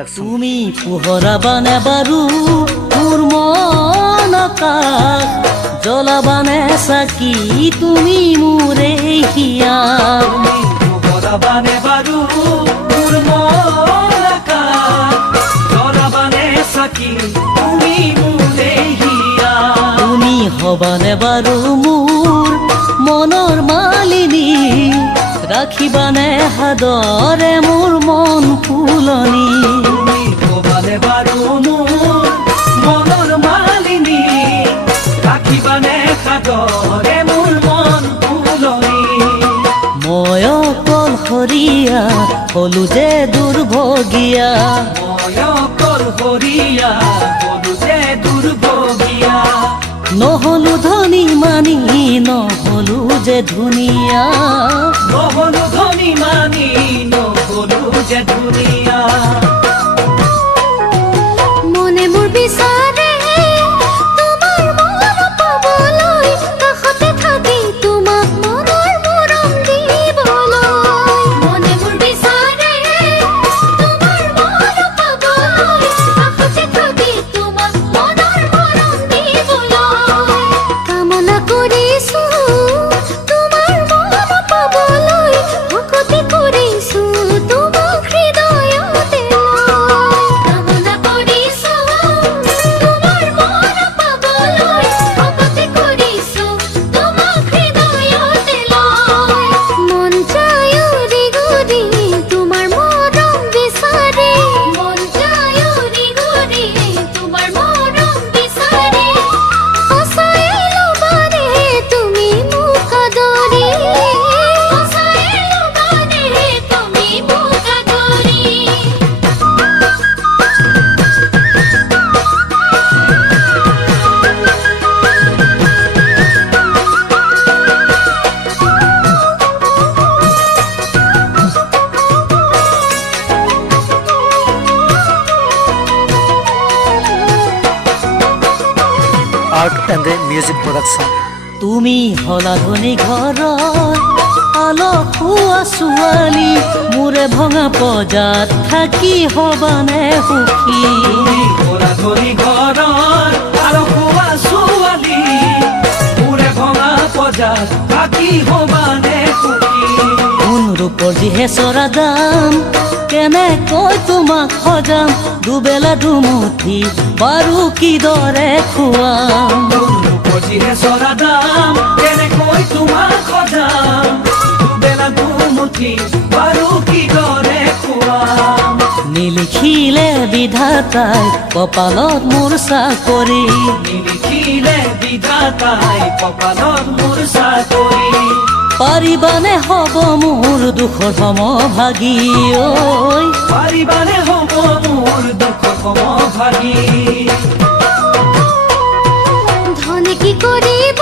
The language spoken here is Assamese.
প্ৰডাকশ্যন। তুমি পোহৰাবানে বাৰু মোৰ মন আকাশ, জ্বলাবানে চাকি তুমি মোৰে হিয়া। তুমি পোহৰাবানে বাৰু মোৰ মন আকাশ, জ্বলাবানে চাকি তুমি মোৰে হিয়া। তুমি হবানে বাৰু মোৰ মনৰ মালিনী, ৰাখিবানে সাদৰে মোৰ মন ফুলনি। তুমি হবানে বাৰু মোৰ মনৰ মালিনী, ৰাখিবানে সাদৰে মোৰ মন ফুলনি। মই অকলশৰীয়া হলো যে দুৰ্ভগীয়া, মই অকলশৰীয়া হলো যে দুৰ্ভগীয়া। নহলো ধনী মানি নহলো যে ধুনীয়া, নহলো ধনী মানি নহলো যে ধুনীয়া। মনে মোৰ বিচাৰে তোমাৰ মৰম পাবলৈ, কাষতে থাকি তোমাক মনৰ মৰম দিবলৈ। মনে মোৰ বিচাৰে তোমাৰ মৰম পাবলৈ, কাষতে থাকি তোমাক মনৰ মৰম দিবলৈ। কামনা কৰিছো তোমাৰ মৰম পাবলৈ, ভকতি কৰিছো তোমাক হৃদয়তে লৈ। কামনা কৰিছো তোমাৰ মৰম পাবলৈ, ভকতি কৰিছো তোমাক হৃদয়তে লৈ। মন যায় উৰি ঘূৰি তোমাৰ মৰম বিচাৰি, মন যায় উৰি ঘূৰি তোমাৰ মৰম বিচাৰি। সঁচাই ল'বানে তুমি মোক আদৰি, সঁচাই ল'বানে তুমি মোক আদৰি। Art and music production. তুমি হলা ধনী ঘৰৰ আলসুৱা ছোৱালী, মোৰে ভঙা পজাত থাকি হবানে সুখী। তুমি ঘোৰা ধৰি ঘৰৰ আলসুৱা ছোৱালী, মোৰে ভঙা পজাত থাকি হবানে সুখী। কোন ৰূপৰ যিহে চৰা দাম, কেনেকৈ তোমাক সজাম, দুবেলা দুমুঠি বাৰু কিদৰে খুৱাম। পজিৰে চৰা দাম, কেনেকৈ তোমাক সজাম, দুবেলা দুমুঠি বাৰু কিদৰে খুৱাম। নিলিখিলে বিধাতাই কপালত মোৰ চাকৰি, নিলিখিলে বিধাতাই কপালত মোৰ চাকৰি। পাৰিবানে হ'ব মোৰ দুখৰ সমভাগী ঐ। পাৰিবানে হ'ব মোৰ দুখ সমভাগী। ধনে কি কৰিব